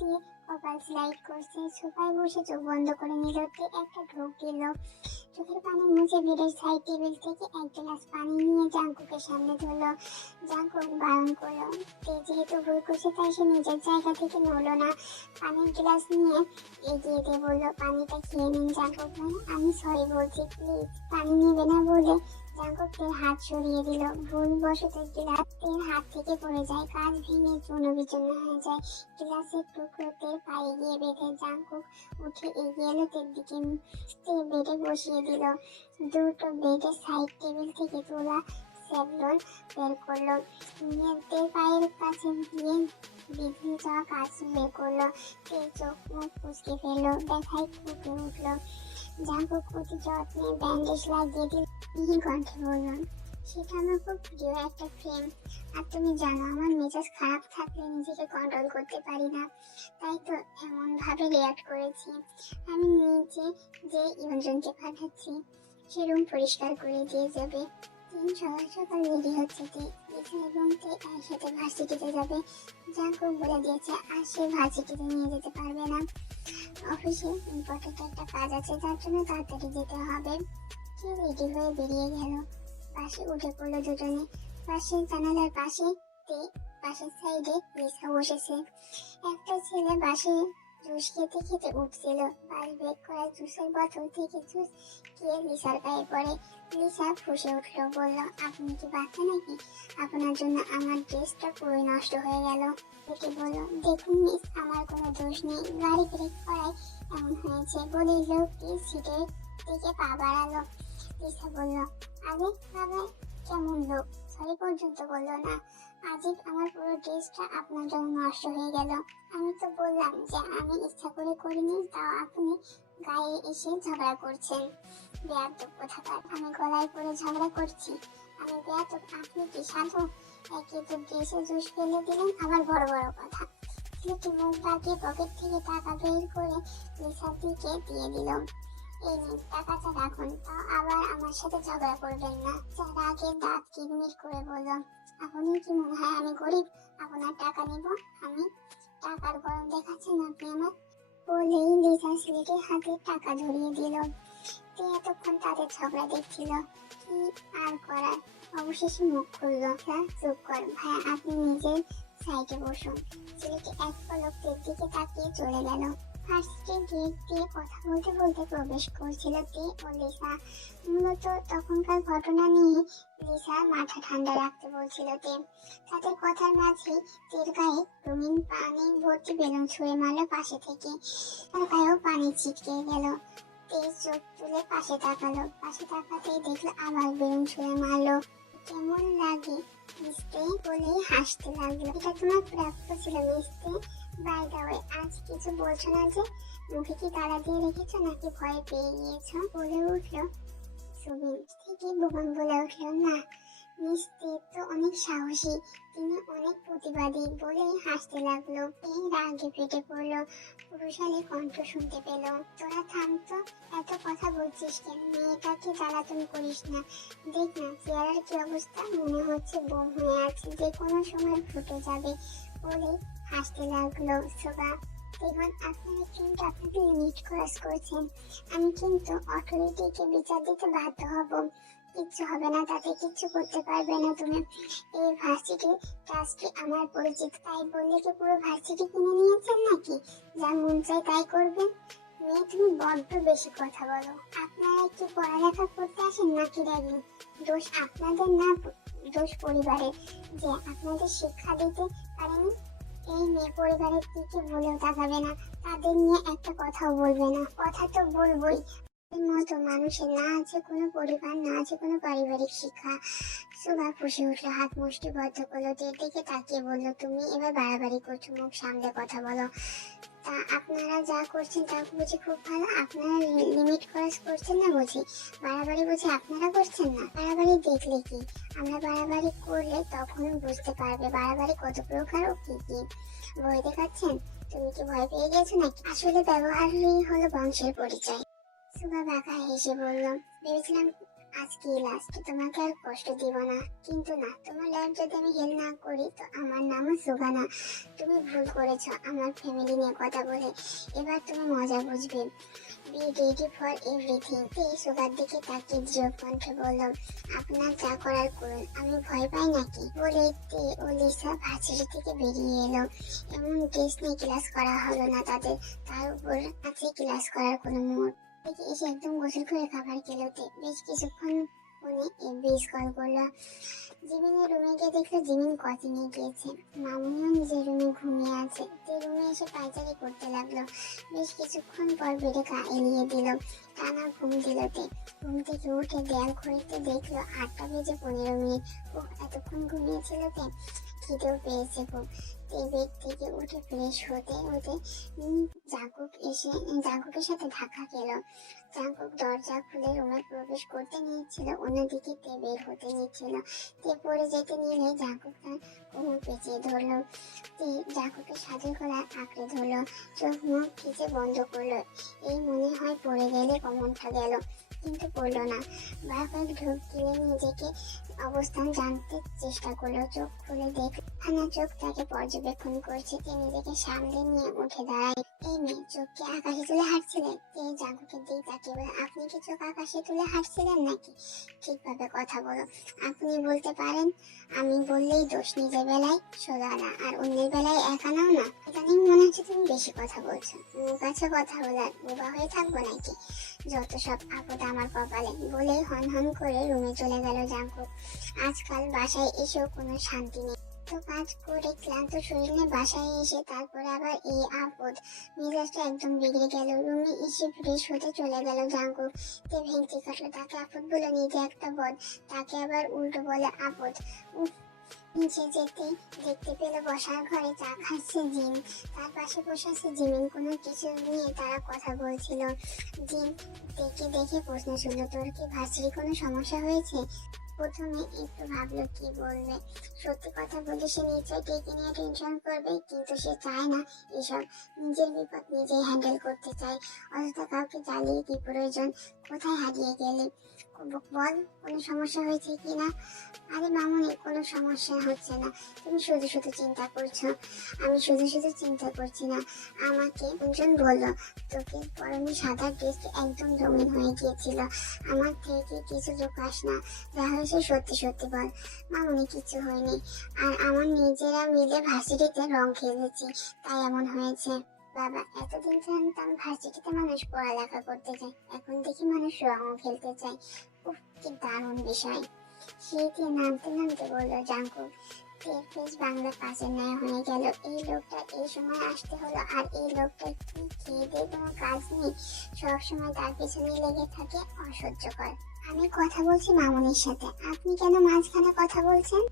দিয়ে কপাল স্লাইড করছে। সোফায় বসে চোখ বন্ধ করে নিল। তে একটা ঢোক গেল। চোখের পানি মুছে বেডের সাইড টেবিল থেকে এক গ্লাস পানি নিয়ে জাঙ্কুকের সামনে ধরলো। জাঙ্কুক বারণ করলো। তে যেহেতু ভুল করছে তাই সে নিজের জায়গা থেকে নড়লো না। পানির গ্লাস নিয়ে এগিয়ে দিয়ে বললো, পানিটা খেয়ে নিন জাঙ্কুক ভাই, আমি সরি বলছি, প্লিজ। পানি নেবে না বলে জাঙ্কুক তের হাত সরিয়ে দিল। ভুলবশত গ্লাস তের হাত থেকে পড়ে যায়। কাঁচ ভেঙে চূর্ণ বিচূর্ণ হয়ে যায়। গ্লাসের টুকরো তের পায়ে গিয়ে বেঁধে জাঙ্কুক উঠে এগিয়ে এলো তের দিকে। তে বেডে বসিয়ে দিল। দুটো বেডের সাইড টেবিল থেকে তোলা স্যাভলন বের করলো। তের পায়ের কাছে গিয়ে বিধে যাওয়া কাজ বের করলো। তে চোখ মুখ কুচকে ফেললো। ব্যথায় ফুঁপে উঠলো। জাঙ্কুক অতি যত্নে ব্যান্ডেজ লাগিয়ে দিল। মিহি কণ্ঠে বলল, সেটা আমার খুব প্রিয় একটা ফ্রেম। আর তুমি জানো আমার মেজাজ খারাপ থাকলে নিজেকে কন্ট্রোল করতে পারি না, তাই তো এমন ভাবে রিয়াক্ট করেছি। আমি নিচে যে ইয়নজনকে পাঠাচ্ছি, সে রুম পরিষ্কার করে দিয়ে যাবে। সকাল সকাল রেডি হচ্ছে তে, লিসা এবং তে একসাথে ভার্সিটিতে যাবে। জাঙ্কুক বলে দিয়েছে আর সে ভার্সিটিতে নিয়ে যেতে পারবে না। অফিসে ইম্পর্টেন্ট একটা কাজ আছে, যার জন্য তাড়াতাড়ি যেতে হবে। সে রেডি হয়ে বেরিয়ে গেল। পাশে উঠে পড়লো দুজনে। পাশের জানালার পাশে তে, পাশের সাইডে লিসা বসেছে। একটা ছেলে বাসে জুস খেতে খেতে উঠছিল। পাশ বের করা জুসের বোতল থেকে জুস খেয়ে লিসার গায়ে পড়ে। লিসা ফুঁসে উঠলো, বলল, আপনি কি বাচ্চা নাকি? আপনার জন্য আমার ড্রেসটা পুরোই নষ্ট হয়ে গেল। এটি বলল, দেখুন মিস, আমার কোনো দোষ নেই, গাড়ি ব্রেক করায় এমন হয়েছে। বলে লোকটি সিটের দিকে পা বাড়ালো। লিসা বলল, আরে বাবা, কেমন লোক, সরি পর্যন্ত বললো না। আজিব, আমার পুরো ড্রেসটা আপনার জন্য নষ্ট হয়ে গেল। আমি তো বললাম যে আমি ইচ্ছা করে করিনি, তাও আপনি গায়ে এসে ঝগড়া করছেন। বেয়াদব কোথাকার, আমি গলায় পড়ে ঝগড়া করছি? আমি বেয়াদব, আপনি কি সাধু? একে তো ড্রেসে জুস ফেলে দিলেন, আবার বড় বড় কথা। ছেলেটি মুখ বাঁকিয়ে পকেট থেকে টাকা বের করে লিসার দিকে দিয়ে দিল। এই নিন, টাকাটা রাখুন, তাও আবার আমার সাথে ঝগড়া করবেন না। যার আগে দাঁত কিরমির করে বলল, আপনি কি মনে হয় আমি গরিব? আপনার টাকা নিব আমি? টাকার গরম দেখাচ্ছেন আপনি আমার? বলেই লিসা ছেলেটির হাতে টাকা ধরিয়ে দিল। তে এতক্ষণ তাদের ঝগড়া দেখছিল, কি আর করার, অবশেষে মুখ খুলল। চুপ কর ভাইয়া, আপনি নিজের সাইডে বসুন। ছেলেটি এক পলক তের দিকে তাকিয়ে চলে গেল। ভার্সিটির গেট দিয়ে কথা বলতে বলতে প্রবেশ করছিল তে ও লিসা। মূলত তখনকার ঘটনা নিয়ে লিসা মাথা ঠান্ডা রাখতে বলছিল তে। তাদের কথার মাঝে তের গায়ে রঙিন পানি ভর্তি বেলুন ছুঁড়ে মারলো পাশে থেকে। তার গায়েও পানি ছিটকে গেল। তে চোখ তুলে পাশে তাকালো। পাশে তাকাতেই দেখলো আবার বেলুন ছুঁড়ে মারলো। কেমন লাগে মিস্তে বলেই হাসতে লাগলো। এটা তোমার প্রাপ্য ছিল মিস্তে। বাই দ্য ওয়ে, আজ কিছু বলছো না যে? মুখে কি তালা দিয়ে রেখেছো নাকি ভয় পেয়ে গিয়েছো? বলে উঠলো সুবিন। থেকে বোবাম বলে উঠলো, না, মিস্তে তো অনেক সাহসী, তিনি অনেক প্রতিবাদী বলেই হাসতে লাগলো। এই রাগে ফেটে পড়লো। পুরুষালী কণ্ঠ শুনতে পেল। তোরা থাম তো, এত কথা বলছিস কেন? মেয়েটাকে জ্বালাতন করিস না। দেখ না চেয়ারের কি অবস্থা, মনে হচ্ছে বোম হয়ে আছে, যে কোনো সময় ফুটে যাবে। বলে হাসতে লাগলো সোবা। দেখুন, আপনারা কিন্তু আপনাদের লিমিট ক্রস করছেন। আমি কিন্তু অথরিটিকে বিচার দিতে বাধ্য হব। কিচ্ছু হবে না, তাতে কিচ্ছু করতে পারবে না তুমি। এই ভার্সিটি ট্রাস্টি আমার পরিচিত, তাই বললে কি পুরো ভার্সিটি কিনে নিয়েছেন নাকি? যা মন চাই তাই করবেন? মেয়ে, তুমি বড্ড বেশি কথা বলো। আপনারা কি পড়ালেখা করতে আসেন নাকি র্যাগিং? দোষ আপনাদের না, দোষ পরিবারের, যে আপনাদের শিক্ষা দিতে পারেনি। এই মেয়ে পরিবারের দিকে বলেও তাকাবে না, তাদের নিয়ে একটা কথাও বলবে না। কথা তো বলবোই, মতো মানুষের না আছে কোনো পরিবার, না আছে কোনো পারিবারিক শিক্ষা। সুভা ফুঁসে উঠলো, হাত মুষ্টিবদ্ধ করলো, তের দিকে তাকিয়ে বললো, তুমি এবার বাড়াবাড়ি করছো, মুখ সামলে কথা বলো। তা আপনারা যা করছেন তা বুঝি খুব ভালো? আপনারা লিমিট ক্রস করছেন না বুঝি? বাড়াবাড়ি বুঝি আপনারা করছেন না? বাড়াবাড়ি দেখলে কি, আমরা বাড়াবাড়ি করলে তখন বুঝতে পারবে বাড়াবাড়ি কত প্রকার ও কি কি। ভয় দেখাচ্ছেন? তুমি কি ভয় পেয়ে গেছো নাকি? আসলে ব্যবহারই হলো বংশের পরিচয়। সুগা বাঁকা হেসে বলল, ভেবেছিলাম আজকে লাস্ট, তোমাকে আর কষ্ট দিব না। কিন্তু না, তোমার লাইফ যদি আমি হেল না করি তো আমার নামও সুগানা। তুমি ভুল করেছো আমার ফ্যামিলি নিয়ে কথা বলে, এবার তুমি মজা বুঝবে। Be ready for everything. Sugar দিকে তাকিয়ে দৃঢ় কণ্ঠে বলল, আপনার যা করার করুন, আমি ভয় পাই নাকি? বলে ও লিসা ভার্সিটি থেকে বেরিয়ে এলো। এমন ড্রেস নিয়ে ক্লাস করা হলো না তাদের, তার উপর আছে ক্লাস করার কোনো মুড থেকে এসে একদম গোসল করে খাবার খেলোতে বেশ কিছুক্ষণ ফোনে এফবিএস কল করলো। জিমিনের রুমে গিয়ে দেখলো জিমিন কোচিং এ গিয়েছে, মামুনিও নিজের রুমে ঘুমিয়ে আছে। রুমে এসে পায়চারি করতে লাগলো। বেশ কিছুক্ষণ পর বেডে এলিয়ে দিল, টানা ঘুম দিলতে। ঘুম থেকে উঠে দেয়াল ঘড়িতে দেখলো 8টা বেজে 15 মিনিট। ও এতক্ষণ ঘুমিয়েছিল তে। খিদেও পেয়েছে খুব। বেড থেকে উঠে ফ্রেশ হতে হতে জাঙ্কুকের সাথে ধাক্কা খেলো। জাঙ্কুক দরজা খুলে রুমে প্রবেশ করতে নিয়েছিল, অন্যদিকে তে বের হতে নিচ্ছিল। তে পড়ে যেতে নিলে জাঙ্কুক তার কোমর পেঁচিয়ে ধরলো। তে জাঙ্কুকের সাথে গলায় আঁকড়ে ধরলো, চোখ মুখ খিচে বন্ধ করলো। এই মনে হয় পড়ে গেলে কোমরটা গেল, কিন্তু পড়লো না। কয়েক ঢোক গিলে নিজেকে অবস্থান জানতে চেষ্টা করলো। চোখ খুলে দেখলো খানা চোখ তাকে পর্যবেক্ষণ করছে। তে নিজেকে সামলে নিয়ে উঠে দাঁড়ায়। এই মেয়ে, চোখ কি আকাশে তুলে হাঁটছিলেন? তে জাঙ্কুকের দিকে তাকিয়ে বলে, আপনি কি চোখ আকাশে তুলে হাঁটছিলেন নাকি? ঠিকভাবে কথা বলো। আপনি বলতে পারেন আমি বললেই দোষ নিজের বেলায় 16 আনা আর অন্যের বেলায় 1 আনাও না। ইদানিং মনে হচ্ছে তুমি বেশি কথা বলছো। মুখ কাছে কথা বলার বোবা হয়ে থাকবো নাকি? যত সব আপদ আমার কপালে। বলে হন হন করে রুমে চলে গেল জাঙ্কুক। আজকাল বাসায় এসেও কোনো শান্তি নেই। তো কাজ করে ক্লান্ত শরীর নিয়ে বাসায় এসে তারপরে আবার এই আপদ। মেজাজটা একদম বিগড়ে গেল। রুমে এসে ফ্রেশ হতে চলে গেল জাঙ্কুক। তে ভেঙচি কাটলো, তাকে আপদ বলে নিজে একটা বদ, তাকে আবার উল্টো বলে আপদ। উফ। নিচে যেতেই দেখতে পেল বসার ঘরে চা খাচ্ছে জিম, তার পাশে বসে আছে জিমিন। কোনো কিছু নিয়ে তারা কথা বলছিল। জিম দেখে দেখে প্রশ্ন শুনলো, তোর কি ভার্সিটি কোনো সমস্যা হয়েছে? প্রথমে একটু ভাবলো কি বলবে। সত্যি কথা বলে সে নিশ্চয় ডেকে নিয়ে টেনশন করবে, কিন্তু সে চায় না এসব। নিজের বিপদ নিজেই হ্যান্ডেল করতে চায়। অযথা কাউকে জ্বালিয়ে কি প্রয়োজন? কোথায় হারিয়ে গেলে? বল, কোনো সমস্যা হয়েছে কি না? আরে মামুনি, কোনো সমস্যা হচ্ছে না, তুমি শুধু শুধু চিন্তা করছো। আমি শুধু শুধু চিন্তা করছি না, আমাকে একজন বললো তোকে পরনে সাদা ড্রেস একদম রঙিন হয়ে গিয়েছিল। আমার থেকে কিছু লুকাস না, যা হয়েছে সত্যি সত্যি বল। মামুনি, কিছু হয়নি, আর আমার নিজেরা মিলে ভার্সিটিতে রং খেলেছি, তাই এমন হয়েছে। বাবা, এতদিন জানতাম ভার্সিটিতে মানুষ পড়ালেখা করতে যায়, এখন দেখি মানুষ রঙও খেলতে চায়। উফ, কি দারুণ বিষয়। সিঁড়িতে নামতে নামতে বলল জাঙ্কুক। তের ফেস বাংলা কাজের ন্যায় হয়ে গেল। এই লোকটা এই সময় আসতে হলো, আর এই লোকটা কি খেয়ে দিয়ে কোনো কাজ নেই, সবসময় তার পিছনে লেগে থাকে, অসহ্যকর। আমি কথা বলছি মামুনির সাথে, আপনি কেন মাঝখানে কথা বলছেন?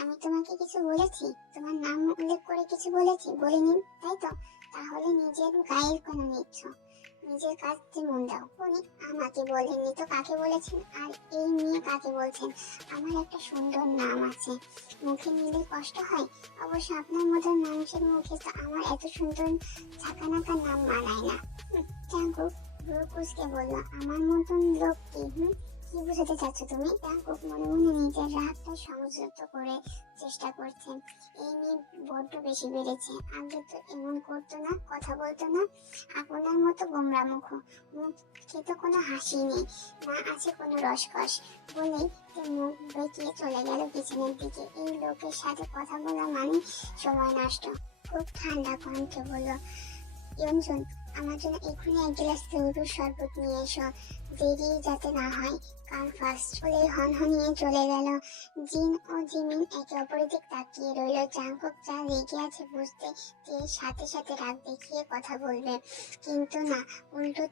আমি তোমাকে কিছু বলেছি? তোমার নাম উল্লেখ করে কিছু বলেছি? বলিনি, তাই তো? তাহলে নিজের গায়ে কেন নিচ্ছ? নিজের কাজে মন দাও। উনি আমাকে বলেননি তো কাকে বলেছেন? আর এই নিয়ে কাকে বলছেন? আমার একটা সুন্দর নাম আছে, মুখে নিলে কষ্ট হয়? অবশ্য আপনার মতো মানুষের মুখে তো আমার এত সুন্দর ঝাঁকানাকা নাম মানায় না। জাঙ্কুক ভ্রু কুঁচকে বলল, আমার মতন লোক কি? কি বোঝাতে চাচ্ছ তুমি? জাঙ্কুক মনে মনে নিজের রাগটা সংযত করে চেষ্টা করছেন। এই মেয়ে বড্ড বেশি বেড়েছে, আগে তো এমন করতো না, কথা বলতো না। আপনার মতো গোমরা মুখে তো কোনো হাসি নেই, না আছে কোনো রসকস। বলেই মুখ বেঁকিয়ে চলে গেল পিছনের দিকে। এই লোকের সাথে কথা বলা মানে সময় নষ্ট। খুব ঠান্ডা কণ্ঠে বলল, ইয়ঞ্জন, আমার জন্য এক্ষুনি 1 গ্লাস লেবুর শরবত নিয়ে এসো, দেরি যাতে না হয়, কাল ফার্স্ট। বলে হনহনিয়ে চলে গেল। জিন ও জিমিন একে অপরের দিক তাকিয়ে রইল। জাঙ্কুক যা রেগে আছে বুঝতে, তে সাথে সাথে রাগ দেখিয়ে কথা বলবে, কিন্তু না, উল্টো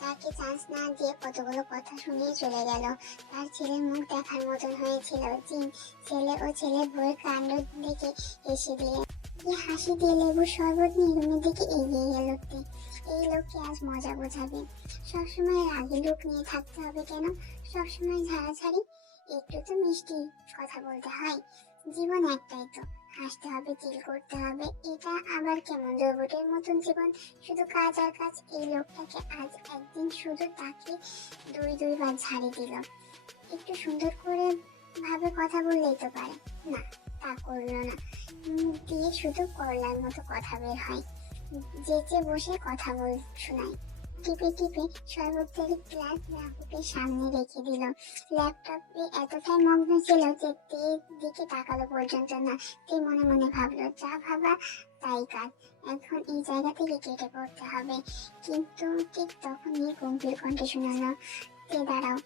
তাকে চান্স না দিয়ে কতগুলো কথা শুনিয়ে চলে গেল। তার ছেলের মুখ দেখার মতন হয়েছিল। জিন ছেলে ও ছেলের বউয়ের কাণ্ড দেখে হেসে দিয়ে হাসি দিয়ে লেবুর শরবত নিয়ে রুমের দিকে এগিয়ে গেল। এই লোককে আজ মজা বোঝাবে। সবসময় রাগী লোক নিয়ে থাকতে হবে কেন? সবসময় ঝাড়াঝাড়ি, একটু তো মিষ্টি কথা বলতে হয়। জীবন একটাই তো, হাসতে হবে, চিল করতে হবে। এটা আবার কেমন রোবটের মতন জীবন, শুধু কাজ আর কাজ। এই লোকটাকে আজ একদিন শুধু তাকে 2-2 বার ঝাড়ি দিল। একটু সুন্দর করে ভাবে কথা বললেই তো পারে। না, তা করলো না। মুখ দিয়ে শুধু করলার মতো কথা বের হয়, যেচে বসে কথা শোনায়। টিপে টিপে শরবতের গ্লাস রাহুকের সামনে রেখে দিল। ল্যাপটপে এতটাই মগ্ন ছিল যে তের দিকে তাকালো পর্যন্ত না। তে মনে মনে ভাবলো, যা ভাবা তাই কাজ, এখন এই জায়গা থেকে কেটে পড়তে হবে। কিন্তু ঠিক তখনই গম্ভীর কণ্ঠে শোনালো, তে দাঁড়াও,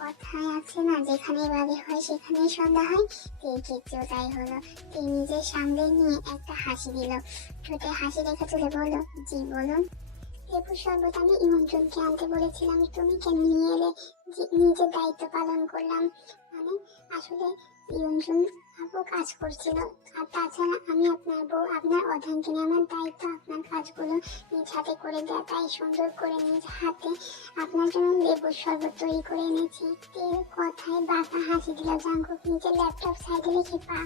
কথায় আছে না, যেখানে বাড়ি হয় সেখানেই সন্ধ্যা হয়। তের ক্ষেত্রেও তাই হলো। তে নিজের সামনে নিয়ে একটা হাসি দিল, ঠোঁটে হাসি রেখা তুলে বলল, জি বলুন। লেবুর শরবত আমি ইমনজনকে আনতে বলেছিলাম, তুমি কেন নিয়ে এলে? নিজের দায়িত্ব পালন করলাম। মানে আসলে ইমনজন আপু কাজ করছিল, আর তাছাড়া আমি আপনার বউ, আপনার অর্ধাঙ্গিনী, আমার দায়িত্ব আপনার কাজগুলো নিজ হাতে করে দেয়া, তাই সুন্দর করে নিজ হাতে আপনার জন্য লেবুর শরবত তৈরি করে এনেছি। তের কথায় বাঁকা হাসি দিল জাঙ্কুক। নিজের ল্যাপটপ সাইডে রেখে পা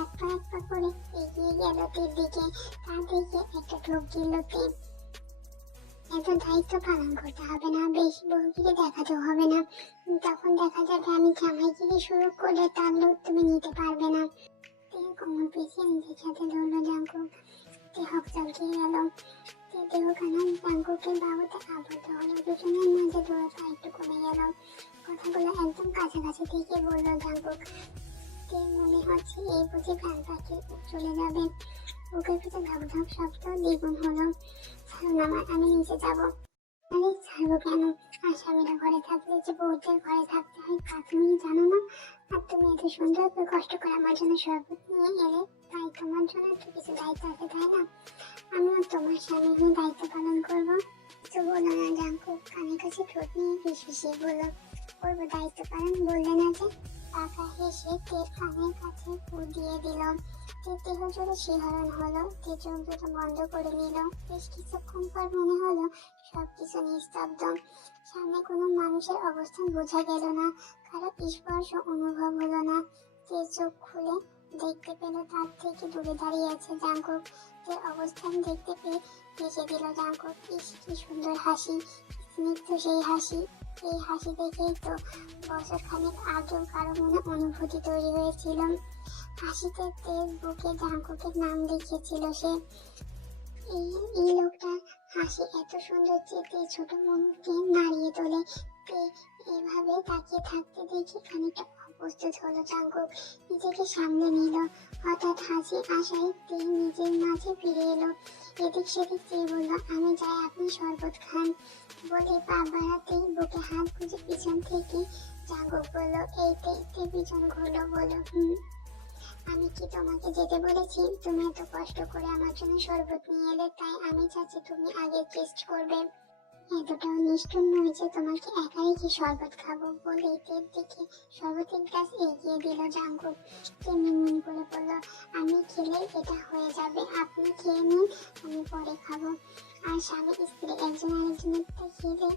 এক পা করে এগিয়ে গেল তের দিকে। তার দিকে একটা ঢোক গেল তে। এত দায়িত্ব পালন করতে হবে না, বেশি বউগিরি দেখাতেও হবে না, তখন দেখা যাবে আমি জামাইগিরি শুরু করলে তার লোক তুমি নিতে পারবে না। তে কোমর পিছিয়ে নিজের সাথে ধরলো জাঙ্কুক। তে হক চলকে গেল। তে দেহ কানা জাঙ্কুকের বাহুতে আবদ্ধ হলো। দুজনের মাঝে দূরত্ব একটু কমে গেল। কথাগুলো একদম কাছাকাছি থেকে বললো জাঙ্কুক। তে মনে হচ্ছে এই বুঝি প্রাণ পাখি চলে যাবে। বুকের ভিতরে ধক ধক শব্দ দ্বিগুণ হলো। ছাড়ুন আমার, আমি নিচে যাব। আরে ছাড়বো কেন? আসামিরা ঘরে থাকলে যে বউদের ঘরে থাকতে হয় তা তুমি জানো না? আর তুমি এত সুন্দর করে কষ্ট করে আমার জন্য শরবত নিয়ে এলে, তাই তোমার জন্য তো কিছু দায়িত্ব আছে, তাই না? আমিও তোমার স্বামী হয়ে দায়িত্ব পালন করবো। কিছু বলো না জাঙ্কুক কানের কাছে ঠোঁট নিয়ে ফিসফিসিয়ে বলল, করবো দায়িত্ব পালন, বললে না যে? কাকা হেসে তের কানের কাছে ফু দিয়ে দিল। তের দেহ জুড়ে শিহরণ হলো। তে চোখ দুটো বন্ধ করে নিল। বেশ কিছুক্ষণ পর মনে হলো সবকিছু নিস্তব্ধ। সামনে কোনো মানুষের অবস্থান বোঝা গেল না, কারো স্পর্শ অনুভব হলো না। তে চোখ খুলে দেখতে পেল তার থেকে দূরে দাঁড়িয়ে আছে জাঙ্কুক। তের অবস্থান দেখতে পেয়ে হেসে দিল জাঙ্কুক। ইস, কি সুন্দর হাসি, স্নিগ্ধ সেই হাসি। এই হাসি দেখেই তো বছর খানেক আগেও কারো মনে অনুভূতি তৈরি হয়েছিল। হাসিতে তের বুকে জাঙ্কুকের নাম লিখেছিল সে। এই লোকটার হাসি এত সুন্দর যে তে ছোট মনকে নাড়িয়ে তোলে। তে এভাবে তাকিয়ে থাকতে দেখে খানিকটা অপ্রস্তুত হলো জাঙ্কুক। নিজেকে সামলে নিল। হঠাৎ হাসি আসায় তে নিজের মাঝে ফিরে এলো। এদিক সেদিক চেয়ে বলল, আমি যাই, আপনি শরবত খান। বলে পা বাড়াতেই বুকে হাত গুজে পিছন থেকে জাঙ্কুক বলল, এই তে। তে পিছন ঘুরলো, বলল, আমি কি তোমাকে যেতে বলেছি? তুমি এত কষ্ট করে আমার জন্য শরবত নিয়ে এলে, তাই আমি চাচ্ছি তুমি আগে টেস্ট করবে। এতটাও নিষ্ঠুর নয় যে তোমাকে একা রেখে শরবত খাবো। বলে তের দিকে শরবতের গ্লাস এগিয়ে দিল জাঙ্কুক। তে মিনমিন করে বলল, আমি খেলে এটা হয়ে যাবে, আপনি খেয়ে নিন, আমি পরে খাবো। আর স্বামী স্ত্রী একজন আরেকজনের খেলে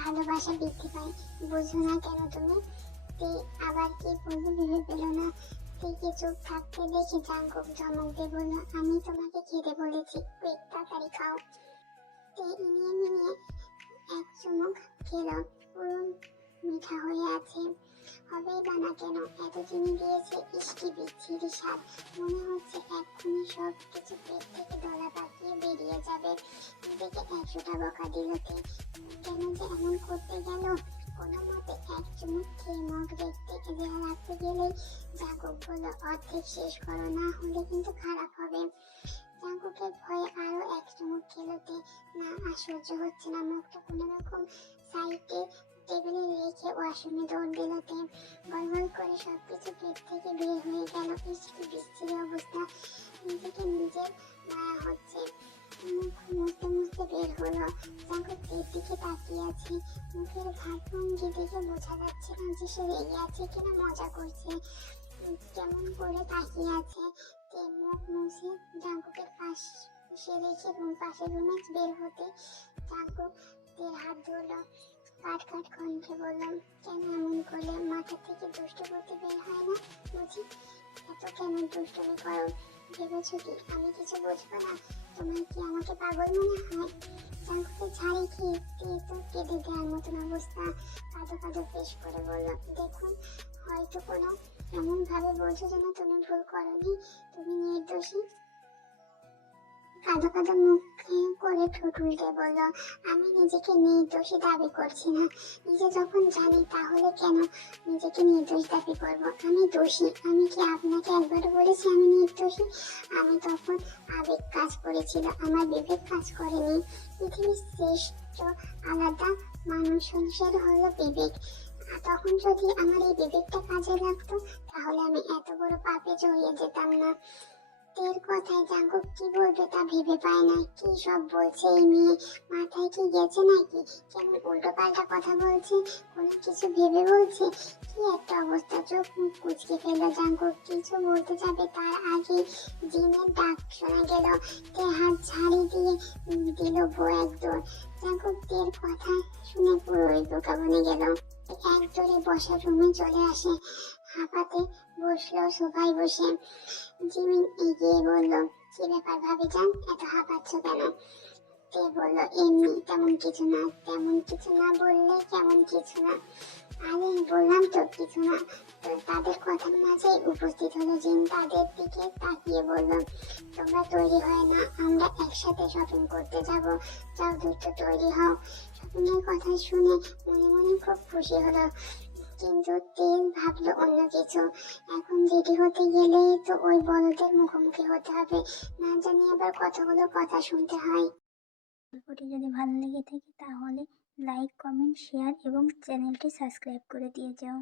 ভালোবাসা বৃদ্ধি পায়, বুঝো না কেন তুমি? তে আবার কি বলবে ভেবে পেল না। থেকে চুপ থাকতে দেখে জাঙ্কুক ধমক দিয়ে বলল, আমি তোমাকে খেতে বলেছি, কুইক তাড়াতাড়ি খাও। তে ইনিয়ে মিনিয়ে এক চুমুক খেল। পুরো মিঠা হয়ে আছে, হবেই বা না কেন, এত চিনি দিয়েছে। ইস, কি বিচ্ছিরি স্বাদ। মনে হচ্ছে এক্ষুনি সব কিছু পেট থেকে দলা পাকিয়ে বেরিয়ে যাবে। নিজেকে 100টা বকা দিল তে। কেন যে এমন করতে গেল? কোনো মতে এক চুমুক খেয়ে মগ রাখতে গেলেই জাঙ্কুক বলল, অর্ধেক শেষ করো, না হলে কিন্তু খারাপ হবে। জাঙ্কুকের ভয়ে আরো এক চুমুক খেলোতে, না আর সহ্য হচ্ছে না। মুখটা কোনো রকম সাইডে টেবিলে রেখে ওয়াশরুমে দৌড় দিলতে। গলগল করে সবকিছু পেট থেকে বের হয়ে গেল। ইস, কি বিচ্ছিরি অবস্থা। নিজেকে নিজের মায়া হচ্ছে। মুখ মুছতে মুছতে বের হলো। জাঙ্কুক তের দিকে তাকিয়ে আছে। মুখের ভাবভঙ্গি দেখে বোঝা যাচ্ছে না যে সে রেগে আছে কিনা মজা করছে। কেমন করে তাকিয়ে আছে। তে মুখ মুছে জাঙ্কুকের পাশে রেখে পাশের রুমে বের হতে জাঙ্কুক তের হাত ধরলো। কাট কাট কণ্ঠে বললাম, কেন এমন করলে? মাথা থেকে দুষ্টু বুদ্ধি বের হয় না বুঝি? এত কেন দুষ্টুমি করো? ভেবেছো কি আমি কিছু বুঝবো না? তোমার কি আমাকে পাগল মনে হয়? জাঙ্কুকে ঝাড়ি খেয়ে দিয়ে তো কেঁদে দেওয়ার মতন অবস্থা। কাঁদো কাঁদো পেশ করে বলল, দেখুন হয়তো কোনো এমন ভাবে বলছো যেন তুমি ভুল করনি, তুমি নির্দোষী। কাঁদো কাঁদো মুখ করে ঠোঁট উল্টে বলল, আমি নিজেকে নির্দোষী দাবি করছি না। নিজে যখন জানি তাহলে কেন নিজেকে নির্দোষ দাবি করব? আমি দোষী। আমি কি আপনাকে একবারও বলেছি আমি নির্দোষী? আমি তখন আবেগ কাজ করেছিল, আমার বিবেক কাজ করেনি। পৃথিবীর শ্রেষ্ঠ আলাদা মানুষের হলো বিবেক। আর তখন যদি আমার এই বিবেকটা কাজে লাগতো তাহলে আমি এত বড় পাপে জড়িয়ে যেতাম না। এর কথায় জাঙ্কুক কি বলবে তা ভেবে পায় না। কি সব বলছে এই মেয়ে, মাথায় কি গেছে নাকি? কেমন উল্টো পাল্টা কথা বলছে, কোনো কিছু ভেবে বলছে। কি একটা অবস্থা, চোখ মুখ কুচকে ফেললো জাঙ্কুক। কিছু বলতে যাবে তার আগে জিনের ডাক শোনা গেল। তে হাত ঝাড়ি দিয়ে দিল বউ এক দৌড়। জাঙ্কুক তের কথা শুনে পুরোই বোকা বনে গেল। এক দৌড়ে বসার রুমে চলে আসে, হাঁপাতে বসলো সোফায় বসে। জিমিন এগিয়ে বলল, কি ব্যাপার ভাবি যান, এত হাঁপাচ্ছ কেন? তে বলল, এমনি, তেমন কিছু না। তেমন কিছু না বললে কেমন কিছু না? আরে বললাম তো কিছু না। তো তাদের কথার মাঝেই উপস্থিত হলো জিন। তাদের দিকে তাকিয়ে বলল, তোমরা তৈরি হয় না, আমরা একসাথে শপিং করতে যাব। যাও দ্রুত তৈরি হও। শপিং এর কথা শুনে মনে মনে খুব খুশি হলো, কিন্তু তেল ভাবলো অন্য কিছু। এখন রেডি হতে গেলে তো ওই বলদের মুখোমুখি হতে হবে, না জানি আবার কতগুলো কথা শুনতে হয়। গল্পটি যদি ভালো লেগে থাকে তাহলে লাইক, কমেন্ট, শেয়ার এবং চ্যানেলটি সাবস্ক্রাইব করে দিয়ে যাও।